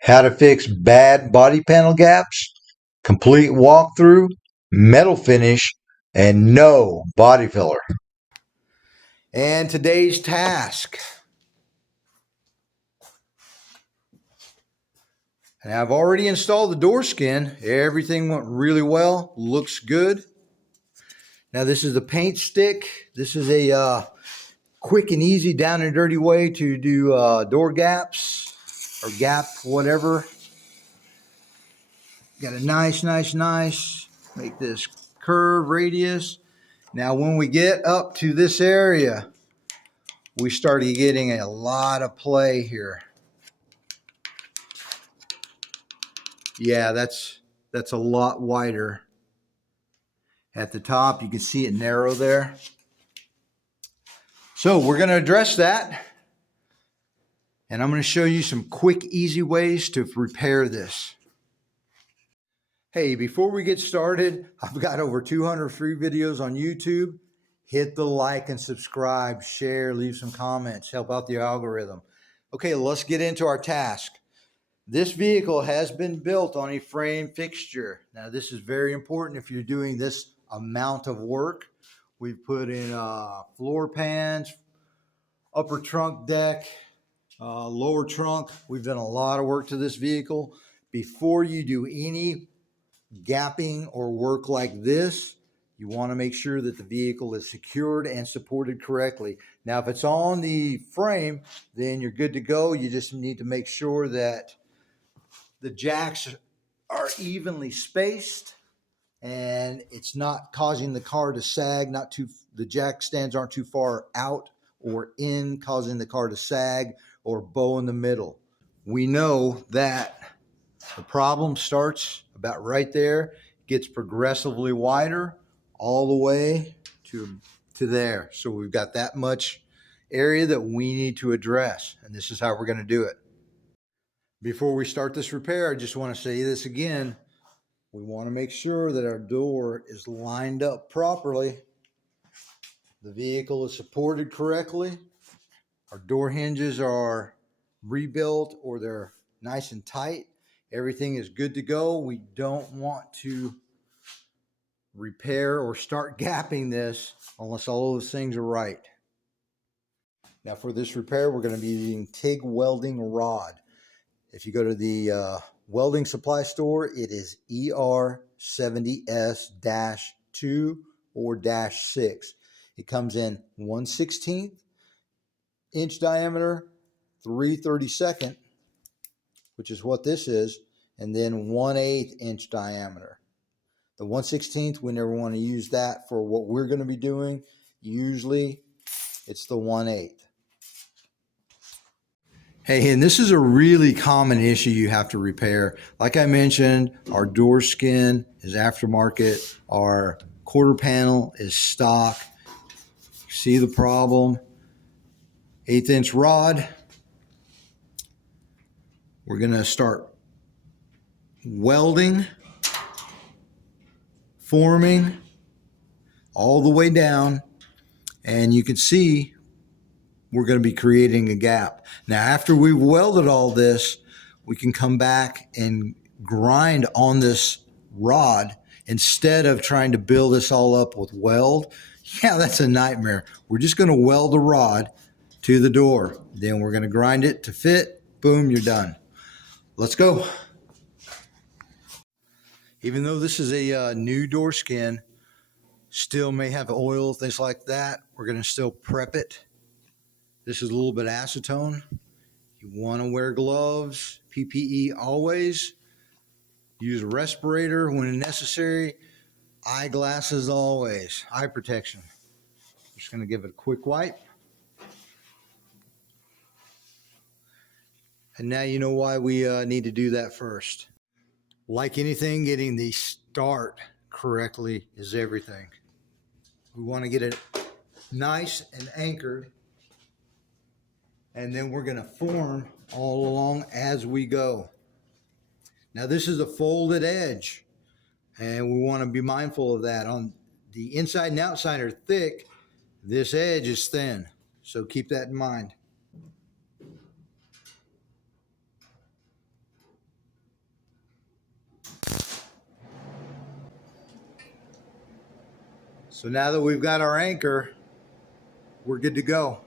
how to fix bad body panel gaps, complete walkthrough, metal finish, and no body filler. And today's task. And I've already installed the door skin. Everything went really well. Looks good. Now this is the paint stick. This is a quick and easy down and dirty way to do door gaps or gap, whatever. Got a nice, make this curve radius. Now when we get up to this area, we started getting a lot of play here. Yeah, that's a lot wider. At the top, you can see it narrow there. So we're going to address that. And I'm going to show you some quick, easy ways to repair this. Hey, before we get started, I've got over 200 free videos on YouTube. Hit the like and subscribe, share, leave some comments, help out the algorithm. Okay, let's get into our task. This vehicle has been built on a frame fixture. Now, this is very important if you're doing this amount of work. We've put in floor pans, upper trunk deck, lower trunk. We've done a lot of work to this vehicle. Before you do any gapping or work like this, you want to make sure that the vehicle is secured and supported correctly. Now, if it's on the frame, then you're good to go. You just need to make sure that the jacks are evenly spaced and it's not causing the car to sag, the jack stands aren't too far out or in, causing the car to sag or bow in the middle. We know that the problem starts about right there, gets progressively wider all the way to there. So we've got that much area that we need to address, and this is how we're going to do it. Before we start this repair, I just want to say this again. We want to make sure that our door is lined up properly. The vehicle is supported correctly. Our door hinges are rebuilt or they're nice and tight. Everything is good to go. We don't want to repair or start gapping this unless all those things are right. Now for this repair, we're going to be using TIG welding rod. If you go to the welding supply store, it is ER70S-2 or -6. It comes in 1/16 inch diameter, 3/32, which is what this is, and then 1/8 inch diameter. The 1/16, we never want to use that for what we're going to be doing. Usually it's the 1/8. Hey, and this is a really common issue you have to repair. Like I mentioned, our door skin is aftermarket. Our quarter panel is stock. See the problem? 1/8 inch rod. We're going to start welding, forming all the way down. And you can see we're going to be creating a gap. Now, after we've welded all this, we can come back and grind on this rod instead of trying to build this all up with weld. Yeah, that's a nightmare. We're just going to weld the rod to the door. Then we're going to grind it to fit. Boom, you're done. Let's go. Even though this is a new door skin, still may have oil, things like that, we're going to still prep it. This is a little bit of acetone. You want to wear gloves, PPE always. Use a respirator when necessary. Eyeglasses always. Eye protection. Just going to give it a quick wipe. And now you know why we need to do that first. Like anything, getting the start correctly is everything. We want to get it nice and anchored. And then we're going to form all along as we go. Now this is a folded edge, and we want to be mindful of that. On the inside and outside are thick. This edge is thin, so keep that in mind. So now that we've got our anchor, we're good to go.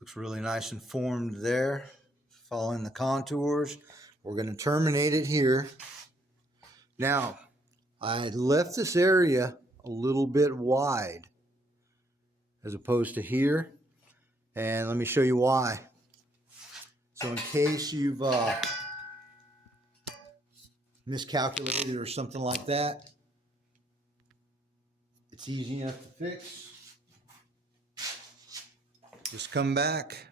Looks really nice and formed there, following the contours. We're going to terminate it here. Now, I left this area a little bit wide as opposed to here, and let me show you why. So in case you've miscalculated or something like that, it's easy enough to fix. Just come back.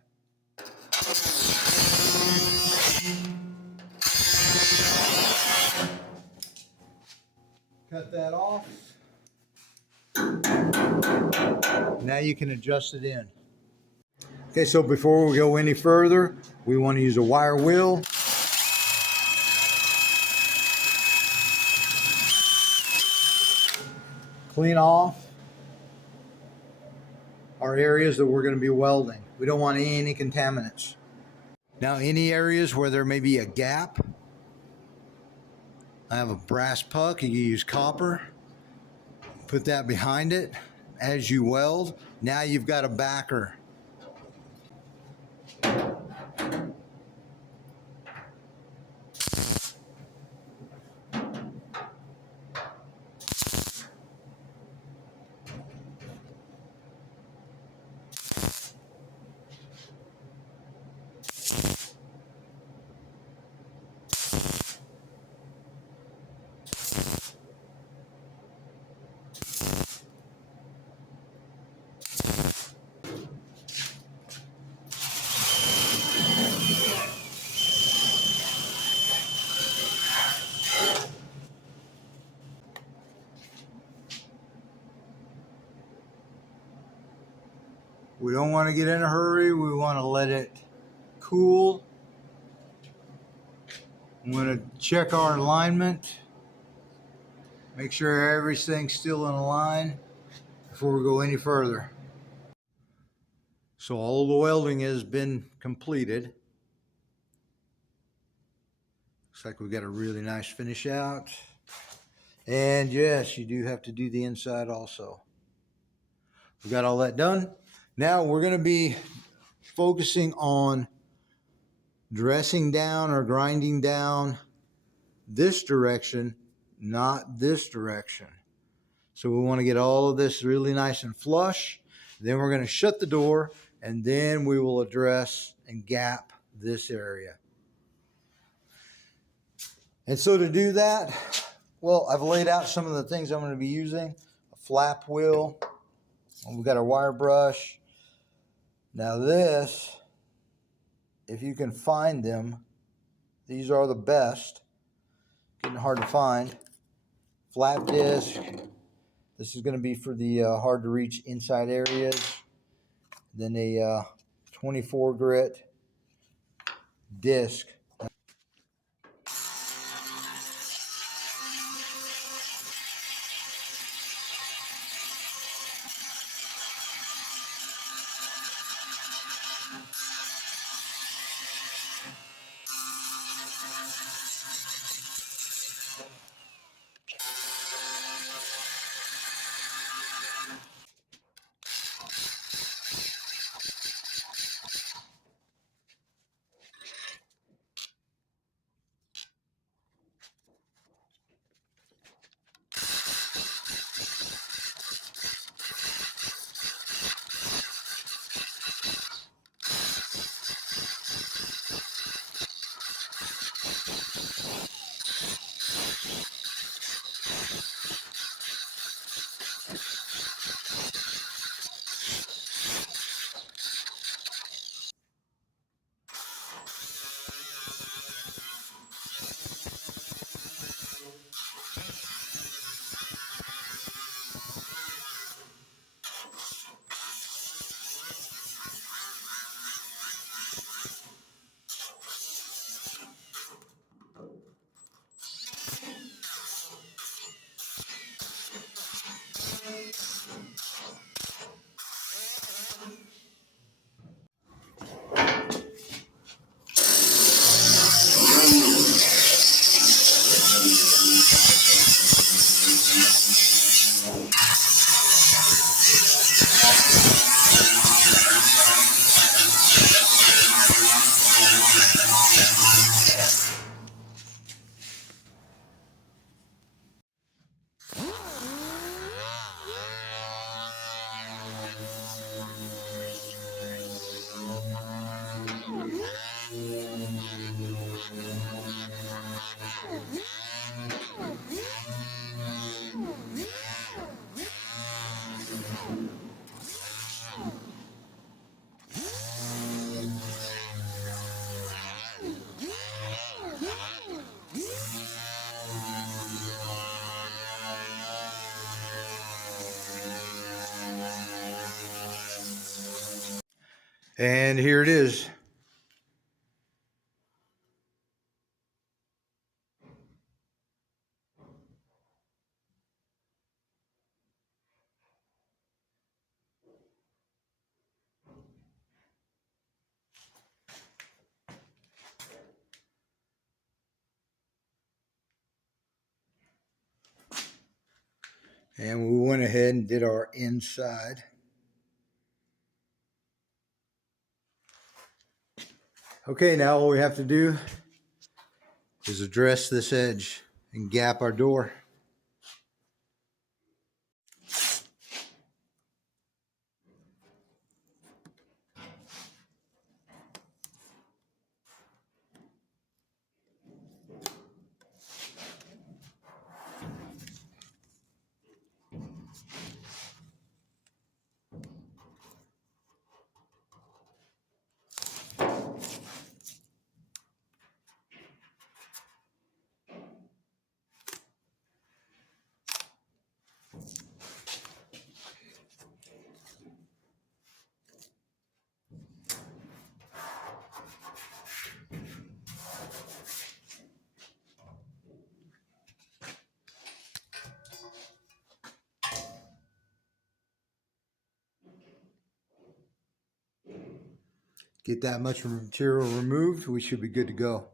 Cut that off. Now you can adjust it in. Okay, so before we go any further, we want to use a wire wheel. Clean off our areas that we're going to be welding. We don't want any contaminants. Now, any areas where there may be a gap, I have a brass puck. You can use copper. Put that behind it as you weld. Now you've got a backer. We don't want to get in a hurry. We want to let it cool. I'm going to check our alignment. Make sure everything's still in line before we go any further. So all the welding has been completed. Looks like we've got a really nice finish out. And yes, you do have to do the inside also. We got all that done. Now we're going to be focusing on dressing down or grinding down this direction, not this direction. So we want to get all of this really nice and flush. Then we're going to shut the door, and then we will address and gap this area. And so to do that, well, I've laid out some of the things I'm going to be using. A flap wheel. We've got our wire brush. Now this, if you can find them, these are the best. Getting hard to find. Flat disc. This is going to be for the hard to reach inside areas. Then a 24 grit disc. And here it is. And we went ahead and did our inside. Okay, now all we have to do is address this edge and gap our door. Get that much material removed, we should be good to go.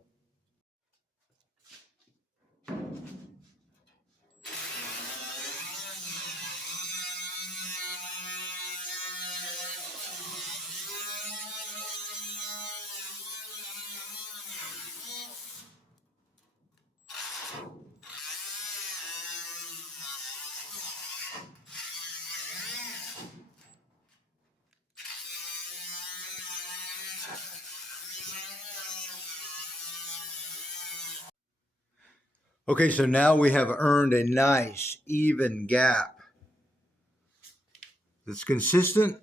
Okay, so now we have earned a nice, even gap that's consistent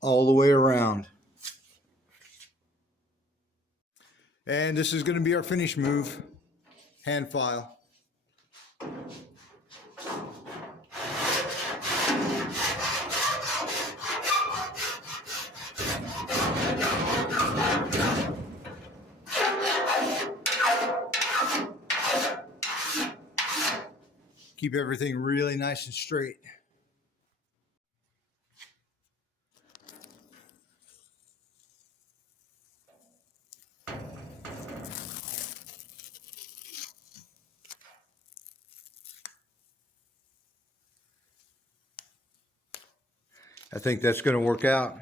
all the way around. And this is going to be our finish move, hand file. Keep everything really nice and straight. I think that's going to work out.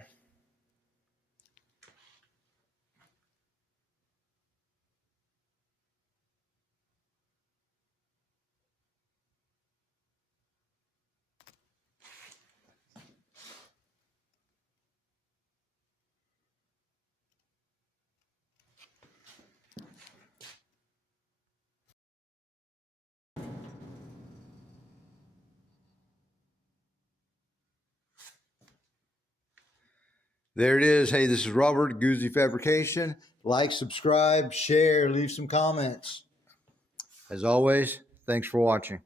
There it is. Hey, this is Robert, Goozy Fabrication. Like, subscribe, share, leave some comments. As always, thanks for watching.